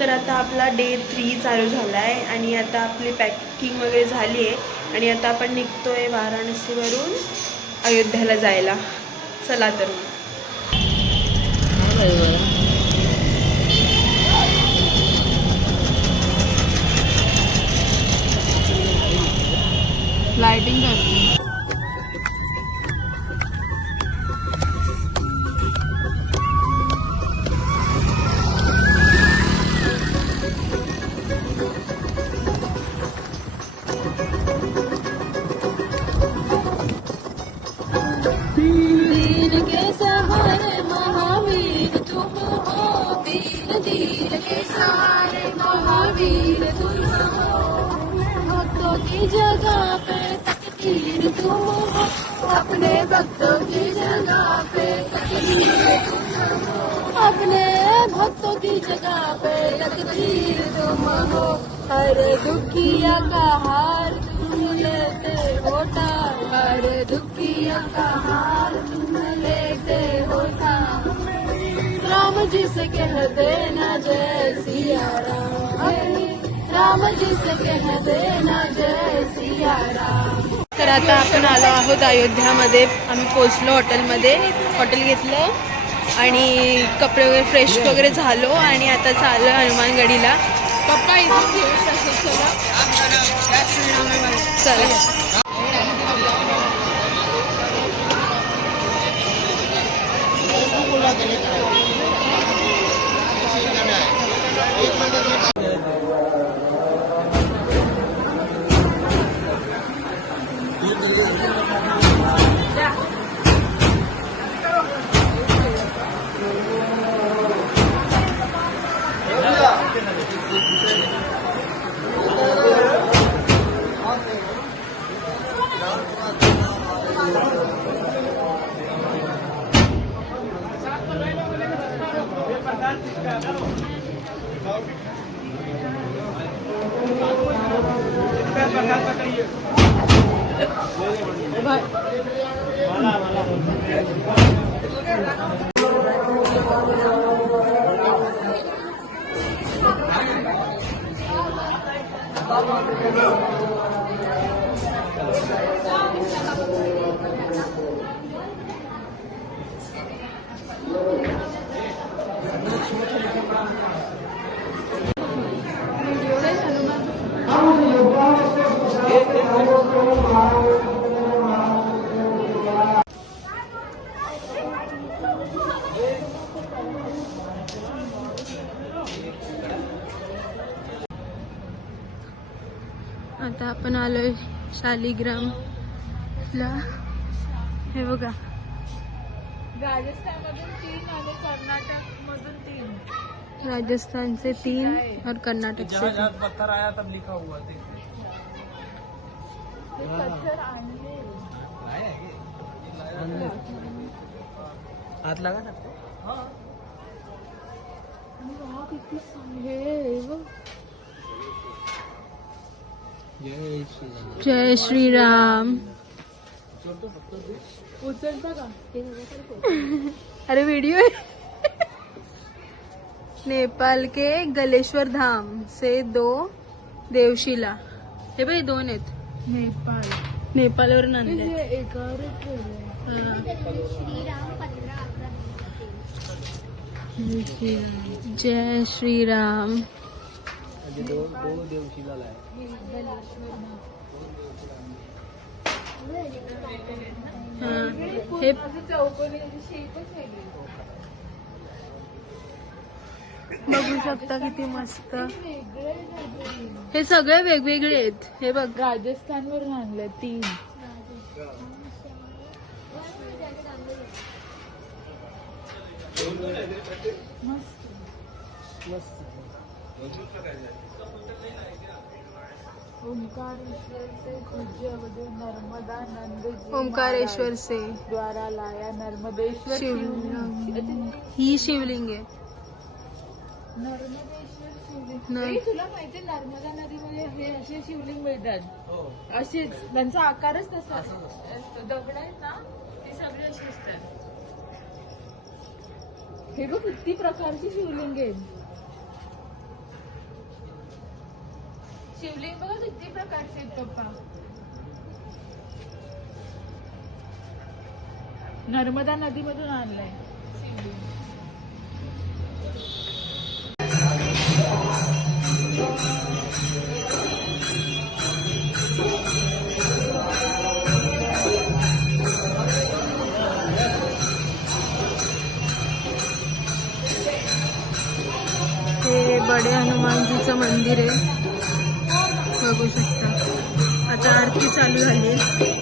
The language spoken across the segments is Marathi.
तर आता आपला डे 3 चालू झाला आहे आणि आता आपली पॅकिंग वगैरे झाली आहे आणि आता आपण निघतो आहे वाराणसीवरून अयोध्याला जायला. चला तर लाइटिंग करते वीर के सहारे महावीर तुम हो, वीर धीर के सहारे महावीर तुम हो, भक्तों की जगह पे तकदीर तुम हो, अपने भक्तों की जगह पे तकदीर तुम हो, अपने भक्तों की जगह पे तकदीर तुम हो, हर दुखिया का हार तुम लेते हो टार, हर दुखिया का हार तुम लेते हो टार, राम जी से कह देना जय सिया राम, राम जी से कह देना जय सिया राम. तर आता आपण आलो आहोत अयोध्यामध्ये. आम्ही पोचलो हॉटेलमध्ये, हॉटेल घेतलं आणि कपडे वगैरे फ्रेश वगैरे झालो आणि आता चाललो हनुमानगडीला. पप्पा इथून चला. आता आपण आलोय शालिग्रामला. हे बघा, राजस्थानमधून 3 आणि कर्नाटकमधून 3. राजस्थान से 3 और कर्नाटक से 3. पत्थर आया तब लिखा हुआ पत्थर आणले हाथ लगा सकते. किती चांगले बघ. जय श्री राम. उचलता का? अरे वीडियो है. नेपाल के गलेश्वर धाम से 2 देवशिला. हे बाई 2 आहेत. नेपाल. नेपालवरून आणले. एकावर जय श्री राम. दो देवशिला लाए. हे बघू शकता किती मस्त. हे सगळे वेगवेगळे आहेत. हे बघ, राजस्थानवरून आणले 3. ओंकारेश्वर से पूज्य अवधि नर्मदा नंद जी ओंकारेश्वर से द्वारा लाया नर्मदेश्वर शिवलिंग. ही शिवलिंग आहे. नर्मदेश्वर शिवलिंग. तुला माहितीये नर्मदा नदीमध्ये हे असे शिवलिंग मिळतात. असेच त्यांचा आकारच तसा. दगड आहेत ना ती सगळी अशी असतात. हे बघ किती प्रकारची शिवलिंग आहेत. शिवलिंग बघा किती प्रकारचे आहेत पप्पा. नर्मदा नदीमधून आणलंय शिवलिंग. हे बडे हनुमानजीचं मंदिर आहे, बघू शकता. आता आरती चालू झाली आहे.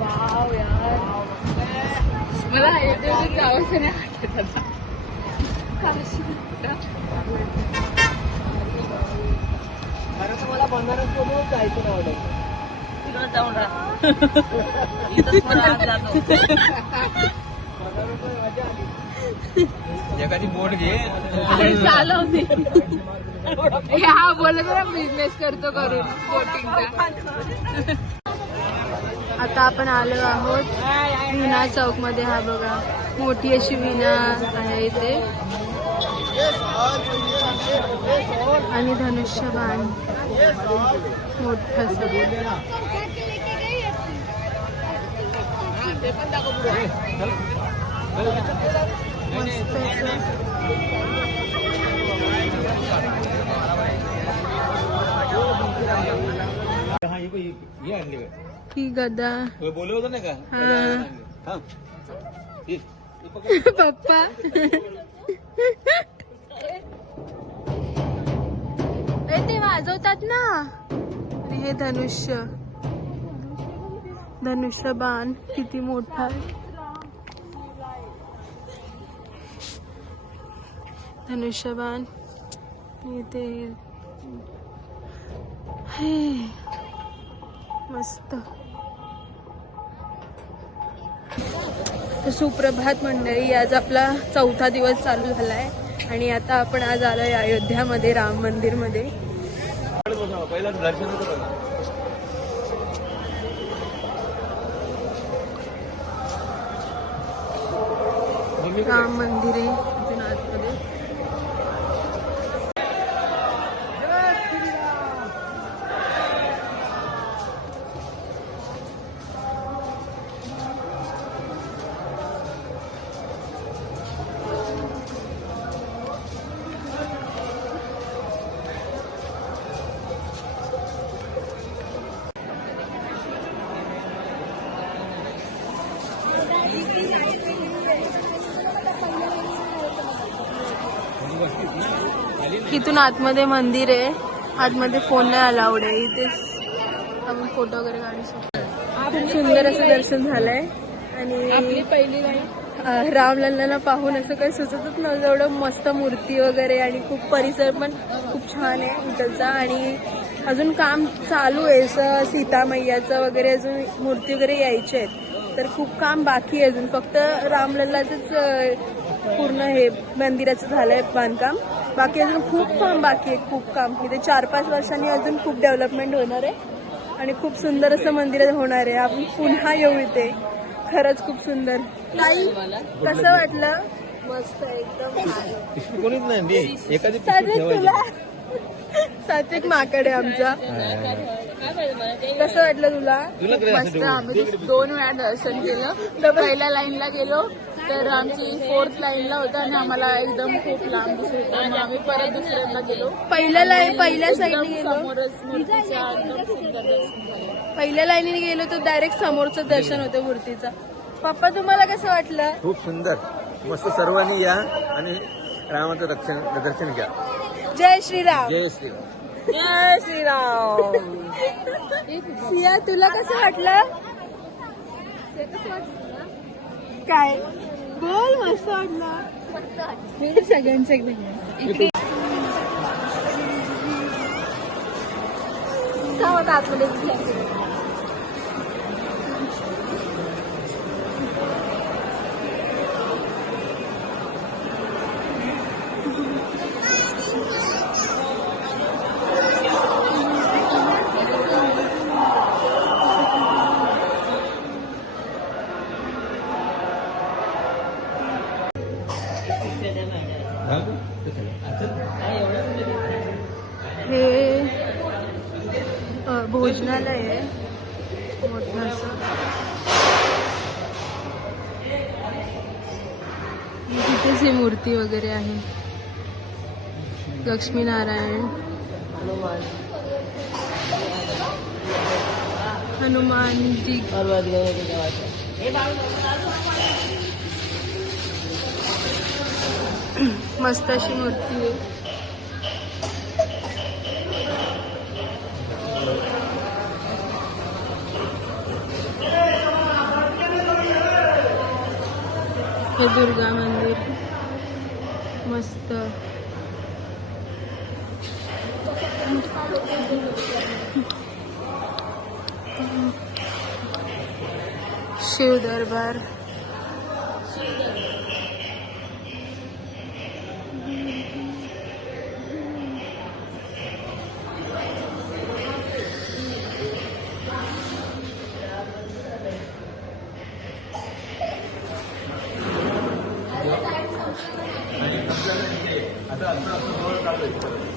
वाव यार, मला अयोध्येतून जावंसं नाही वाटत आता. खरं तर मला बनारस मधून जायचं नाही वाटत. तिकडे जाऊन राहा. इथंच मला आज जातो. मजा आली. एखादी बोट घे चालवते. हा बोलत ना बिझनेस करतो करून बोटिंगचा. आता आपण आलो आहोत विना चौक मध्ये. हा बघा, मोठी अशी विना आहे इथे आणि धनुष्यबाण मोठं ही गदा. बोलले होतं नाही का? हा पप्पा. ते वाजवतात ना. आणि हे धनुष्यबाण किती मोठा आहे. धनुष्यबाण इथे हे मस्त. सुप्रभात मंडळी, आज आपला 4था दिवस चालू झालाय आणि आता आपण आज आलोय अयोध्यामध्ये राम मंदिर मध्ये. पहिला दर्शन राम मंदिर आहे इथून आतमध्ये. इथून आतमध्ये मंदिर आहे. आतमध्ये फोन नाही अलाउड आहे. इथेच आपण फोटो वगैरे काढू शकतो. खूप सुंदर असं दर्शन झालंय. आणि आपली पहिली रामलल्लांना पाहून असं काही सुचतच नव्हतं. एवढं मस्त मूर्ती वगैरे आणि खूप परिसर पण खूप छान आहे इथलचा. आणि अजून काम चालू आहे. सीता मैयाचं वगैरे अजून मूर्ती वगैरे यायचे आहेत. तर खूप काम बाकी आहे अजून. फक्त रामलल्लाचंच पूर्ण हे मंदिराचं झालंय बांधकाम. बाकी अजून खूप काम बाकी आहे. खूप काम. इथे 4-5 वर्षांनी अजून खूप डेव्हलपमेंट होणार आहे आणि खूप सुंदर असं मंदिर होणार आहे. आपण पुन्हा येऊ इथे. खरंच खूप सुंदर. ताई कसं वाटलं? मस्त एकदम. कोणीच नाही एखादी सात्विक माकड आहे आमचा. कसं वाटलं तुला? मस्त. आम्ही 2 वेळा दर्शन केलं. पहिल्या लाईनला गेलो तर आमची 4th लाईनला होता आणि आम्हाला एकदम खूप लांब दिसत होतं. मग आम्ही परत दुसऱ्यांदा गेलो. पहिल्या साईडने गेलो. समोरच मूर्तीच्या एकदम सुंदर दर्शन झालं. पहिल्या लाईनीने गेलो तर डायरेक्ट समोरचं दर्शन होतं मूर्तीचं. पप्पा तुम्हाला कसं वाटलं? खूप सुंदर मस्त. सर्वांनी या आणि रामाचं दर्शन घ्या. जय श्रीराम. जय श्रीराम. जय श्रीराम. सिया तुला कसं वाटलं? काय बोल. मस्त वाटलं. सगळ्यांचं एकदम हे भोजनालय आहे मोठं असं. तिथेच ही मूर्ती वगैरे आहे. लक्ष्मीनारायण, हनुमानजी. मस्त अशी मूर्ती आहे. हे दुर्गा मंदिर मस्त. शिव दरबार.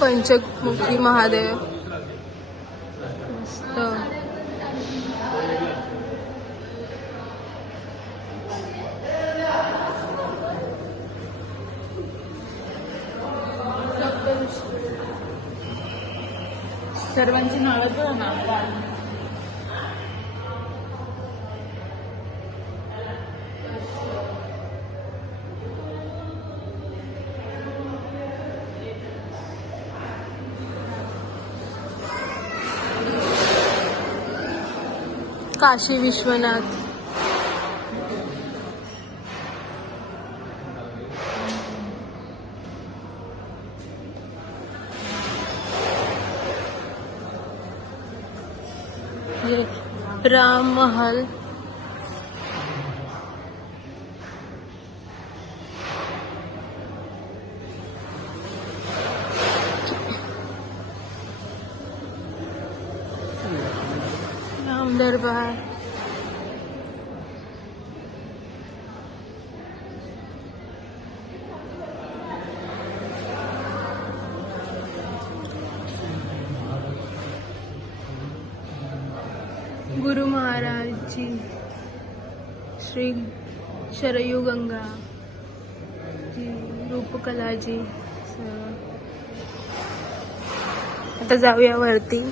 पंचमुखी महादेव मस्त. सर्वांची नावं तर नाव. काशी विश्वनाथ. राम महल. राम दरबार. गुरु महाराज जी. श्री शरयू गंगा जी. रूपकला जी. आता जाऊया वरती.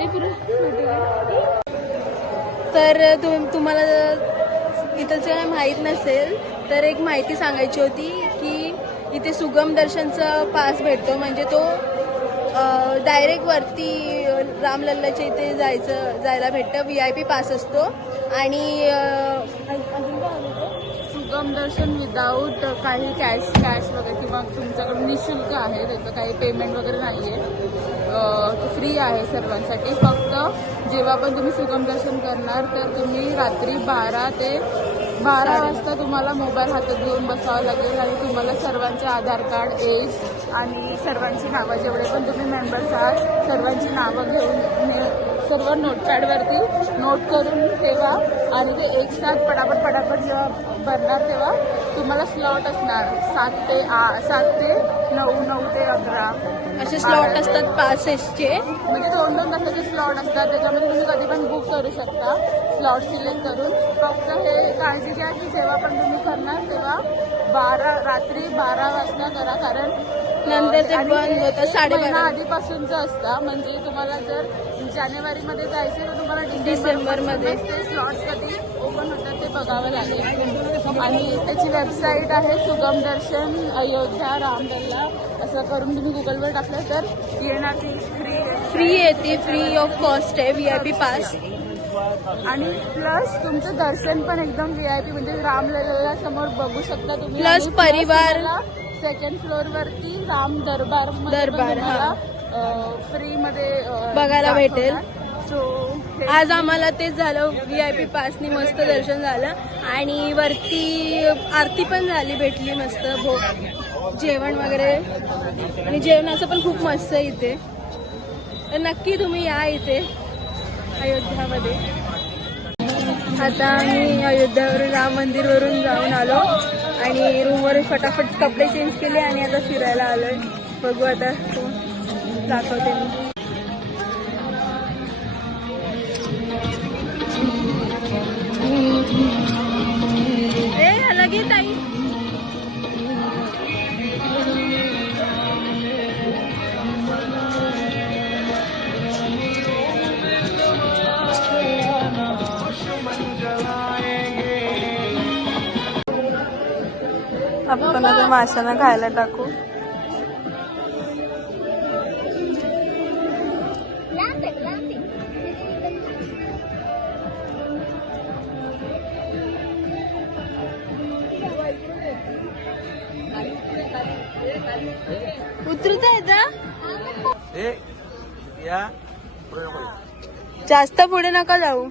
हे पुरं तर तुम्हाला इथं जर माहीत नसेल तर एक माहिती सांगायची होती की इथे सुगम दर्शनचा पास भेटतो. म्हणजे तो डायरेक्ट वरती रामलल्लाच्या इथे जायला भेटतं. VIP पास असतो. आणि अजून काय होतं, सुगम दर्शन विदाऊट काही कॅश वगैरे किंवा तुमच्याकडून निशुल्क आहे, त्याचं काही पेमेंट वगैरे नाही आहे, फ्री आहे सर्वांसाठी. फक्त जेव्हा पण तुम्ही सुगम दर्शन करणार तर तुम्ही रात्री 12 वाजता तुम्हाला मोबाईल हातात घेऊन बसावं लागेल आणि तुम्हाला सर्वांचे आधार कार्ड, एज आणि सर्वांची नावं, जेवढे पण तुम्ही मेंबर्स आहात सर्वांची नावं घेऊन सर्व नोटपॅडवरती नोट करून ठेवा. आणि ते एक साथ पटापट जेव्हा भरणार तेव्हा तुम्हाला स्लॉट असणार 7 ते 9, 9 ते 11 असे स्लॉट असतात पासेसचे. म्हणजे 2-2 तासाचे स्लॉट असतात. त्याच्यामध्ये तुम्ही कधी पण बुक करू शकता स्लॉट सिलेक्ट करून. फक्त हे काळजी घ्या की जेव्हा पण तुम्ही करणार तेव्हा रात्री 12 वाजता करा, कारण नंतर ते बंद होतं 12:30 आधीपासूनच असतं. म्हणजे तुम्हाला जर जानेवारीमध्ये जायचं तर तुम्हाला डिसेंबरमध्ये ते स्लॉट्स कधी ओपन होतात ते बघावं लागेल. आणि त्याची वेबसाईट आहे सुगम दर्शन अयोध्या रामलल्ला, असं करून तुम्ही गुगलवर टाकलं तर येणार. ती फ्री येते, फ्री ऑफ कॉस्ट आहे VIP पास. आणि प्लस तुमचं दर्शन पण एकदम VIP, म्हणजे रामलल्ला समोर बघू शकता तुम्ही. प्लस परिवार सेकंड फ्लोअर वरती राम दरबार फ्री मध्ये बघायला भेटेल. सो आज आम्हाला तेच झालं, VIP पासनी मस्त दर्शन झालं आणि वरती आरती पण झाली, भेटली मस्त जेवण वगैरे. आणि जेवणाचं पण खूप मस्त आहे इथे. तर नक्की तुम्ही या इथे अयोध्यामध्ये. आता आम्ही अयोध्यावरून राम मंदिरवरून जाऊन आलो आणि रूमवर फटाफट कपडे चेंज केले आणि आता फिरायला आलोय. बघू आता दाखवते मी. लगे ताई आपण आता माशांना खायला टाकू. उतरता येतं, जास्त पुढे नका जाऊ.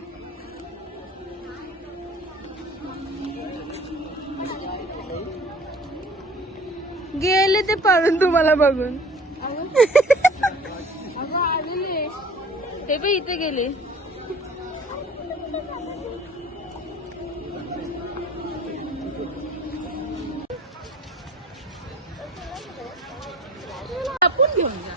गेले ते पळून तुम्हाला बघून. ते पण इथे गेले. आपण घेऊन जा.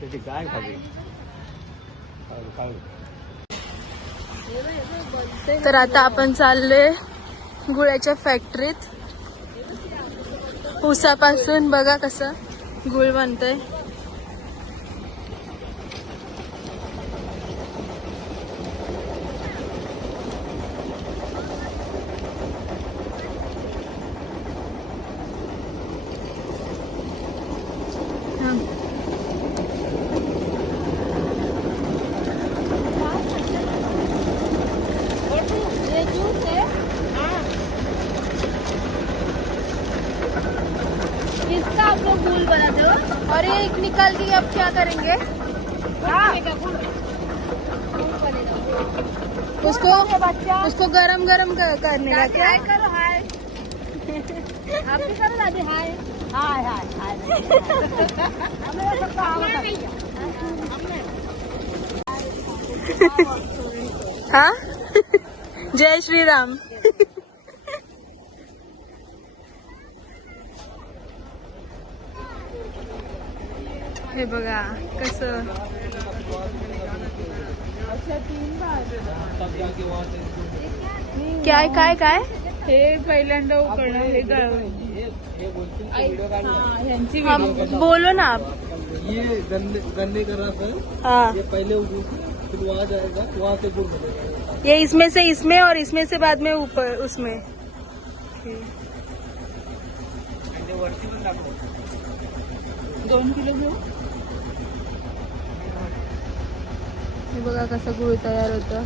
त्याची गाय खाली. तर आता आपण चाललोय गुळाच्या फॅक्टरीत. ऊसापासून बघा कसं गुळ बनतोय. इसका आप लोग गुल बनाते हो और ये एक निकाल के अब क्या करेंगे? उसको गरम गरम करने का क्या? आप भी करो दादी. हाय हाय हाय हाँ. जय श्री राम. हे बघा कसं काय काय काय हे पहिल्यांदा उकडलं हे ह्यांची हाँ बोलो ना आप ये गन्ने का रस है, हाँ ये पहले फिर वहाँ जाएगा, वहाँ से गुड़ बनेगा। ये इसमें से इसमें और इसमें से बाद में ऊपर उसमें 2 किलो घेऊ. हे बघा कसं गुळ तयार होतं.